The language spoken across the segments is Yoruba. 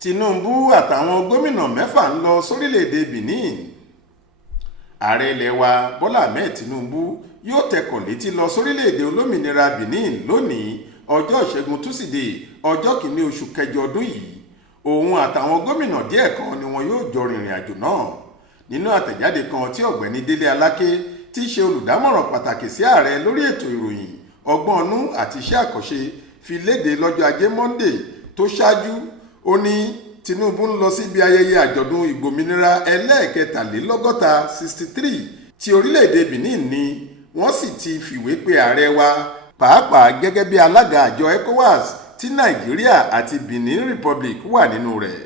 Tinubu àtàwọn gómìnà mẹ́fà ń lọ sórílẹ̀-èdè Benin. Ààrẹ ilẹ̀ wa Bọ́lá Ahmed Tinubu yóò tẹkọ̀ létí lọ sórílẹ̀-èdè olómìnira Benin lónìí ọjọ́ ìṣẹ́gun túsídẹ̀ẹ́ ọjọ́ kìíní oṣù kẹjọ ọdún yìí. Òun àtàwọn gómìnà díẹ̀ kan ni wọn yóò jọ rìnrìn àjò náà. Nínú àtẹ̀jáde kan tí ọ̀gbẹ́ni Délé Aláké tí í ṣe olùdámọ̀ràn pàtàkì sí ààrẹ lórí ètò ìròyìn, ọgbọ́n ọnú àti iṣẹ́ àkànṣe fi léde lọ́jọ́ ajé Monday tó ṣáájú, ó ní Tinubu ń lọ síbi ayẹyẹ àjọ̀dún ìgbòmìnira ẹlẹ́ẹ̀kẹtàlélọ́gọ́ta 63 ti orílẹ̀-èdè Benin ni wọ́n sì ti fìwé pe ààrẹ wa pàápàá gẹ́gẹ́ bí alága àjọ ECOWAS tí Nàìjíríà àti Benin Republic wà nínú rẹ̀.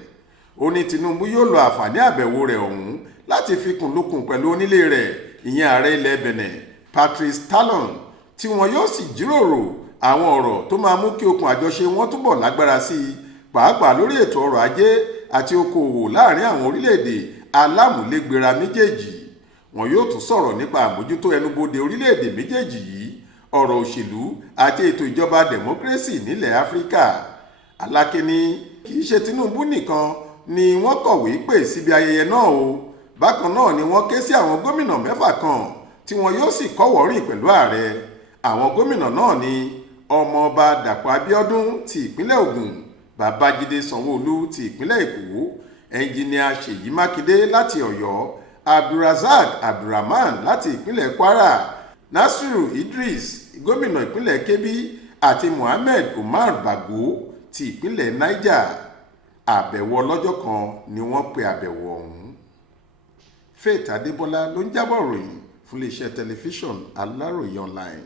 Ó ní Tinubu yóò lo àǹfààní àbẹ̀wò rẹ̀ ọ̀hún láti fikùn lukùn pẹ̀lú onílé rẹ̀ ìyẹn ààrẹ ilẹ̀ Benin Patrice Talon, tí wọn yóò sì jíròrò àwọn ọ̀rọ̀ tó máa mú kí okùn àjọṣe wọn túbọ̀ lágbára sí i, pàápàá lórí ètò ọrọ̀ ajé àti okòòwò láàrin àwọn orílẹ̀-èdè alámúlégbéra méjèèjì. Wọn yóò tún sọ̀rọ̀ nípa àmójútó ẹnubodè orílẹ̀-èdè méjèèjì yìí, ọ̀rọ̀ òṣèlú àti ètò ìjọba democracy nílẹ̀ Áfíríkà. Aláké ní kì í ṣe Tinubu nìkan ni wọ́n kọ̀wé pè síbi ayẹyẹ náà o. Bákan náà ni wọ́n ké sí àwọn gómìnà mẹ́fà kan tí wọn yóò sì kọ́wọ̀ọ́rìn pẹ̀lú ààrẹ. Àwọn gómìnà náà ni ọmọọba Dàpọ̀ Abíọ́dún ti ìpínlẹ̀ Ògùn, Babájídé Sanwó-Olú ti ìpínlẹ̀ Èkó, ẹnjìníà Ṣèyí Mákindé láti Ọ̀yọ́, Abdulrazak Abdulrahman láti ìpínlẹ̀ Kwara, Nasiru Idris gómìnà ìpínlẹ̀ Kebbi àti Mohammed Umar Bago ti ìpínlẹ̀ Niger. Àbẹ̀wò ọlọ́jọ́ kan ni wọ́n pe àbẹ̀wò ọ̀hún. Faith Adébọ́lá ló ń jábọ̀ ròyìn fún iléeṣẹ́ tẹlifíṣọ̀n Aláròye online.